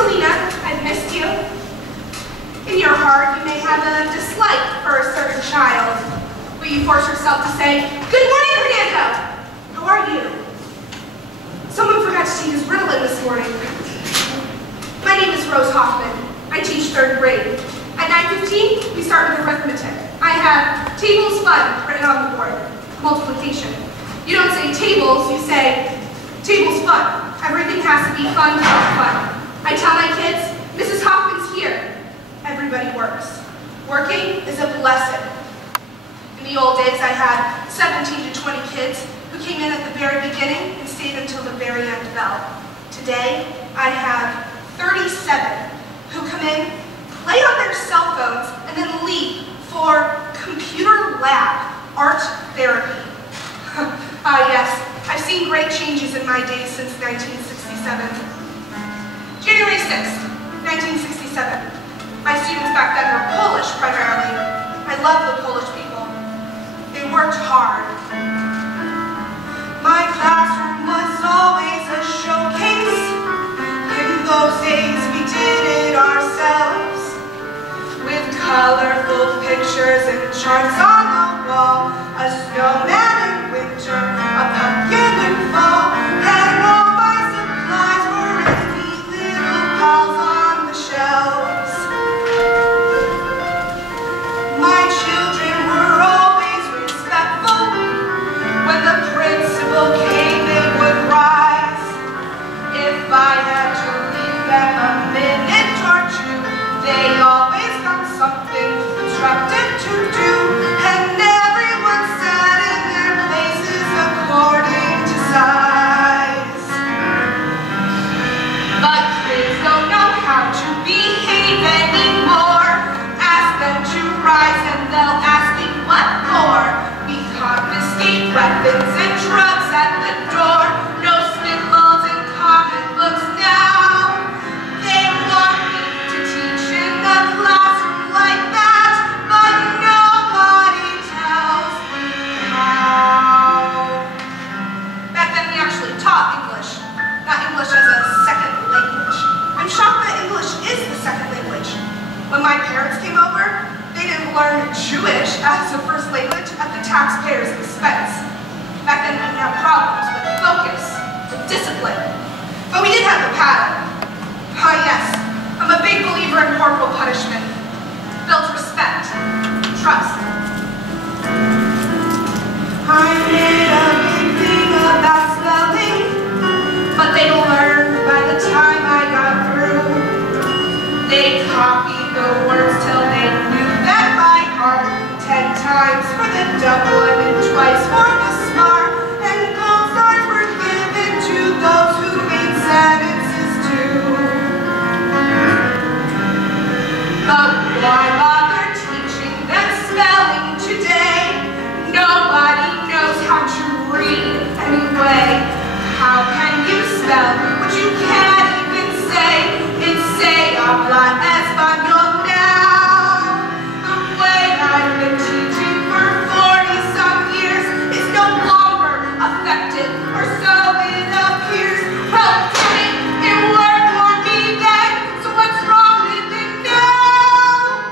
Selena, I've missed you. In your heart, you may have a dislike for a certain child. Will you force yourself to say, "Good morning, Fernando. How are you?" Someone forgot to take his Ritalin this morning. My name is Haufman. I teach 3rd grade. At 9:15, we start with arithmetic. I have tables fun written on the board, multiplication. You don't say tables, you say tables fun. Everything has to be fun, fun, fun. I tell my kids, Mrs. Haufman's here. Everybody works. Working is a blessing. In the old days, I had 17 to 20 kids who came in at the very beginning and stayed until the very end bell. Today, I have 37 who come in, play on their cell phones, and then leave for computer lab art therapy. Yes, I've seen great changes in my days since 1967. January 6th, 1967. My students back then were Polish primarily. I love the Polish people. They worked hard. My classroom was always a showcase. In those days we did it ourselves. With colorful pictures and charts on the wall. A snowman in winter, a pumpkin in fall. And all my supplies were in neat little piles on the shelves. My children were always respectful. When the principal came, they would rise. If I had to leave them a minute or two, they always got something constructive to do. And everyone sat in their places according to size. But kids don't know how to behave anymore. Ask them to rise and they'll ask me what for. We confiscate weapons and drugs at the door. No spitballs and comic books now. They want me to teach in the classroom like that, but nobody tells me how. Back then we actually taught English, not English as a second language. I'm shocked that English is the second language. When my parents came over, they didn't learn Jewish as a first language at the taxpayers' expense. Back then we didn't have problems with focus, with discipline. But we did have the paddle. Yes, I'm a big believer in corporal punishment. Builds respect, trust. I made a big thing about spelling, but they learned by the time I got through. They copied the words till they knew them by heart. 10 times for the dumb one and twice for the smart. And gold stars were given to those who made sentences too. But why bother teaching them spelling today? Nobody knows how to read anyway. How can you spell what you can't even say? It's say habla español now. The way I've been teaching for 40-some years is no longer effective, or so it appears. Well, damn it, it worked for me then, so what's wrong with it now?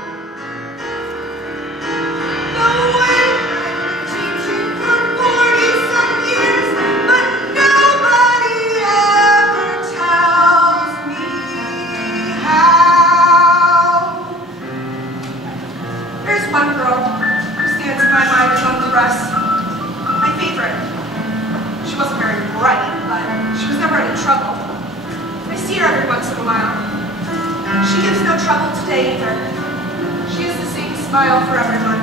The way I've been teaching for 40-some years, but nobody ever tells me how. There's one girl who stands in my mind among the rest. My favorite. She wasn't very bright, but she was never in trouble. I see her every once in a while. She gives no trouble today either. She has the same smile for everyone.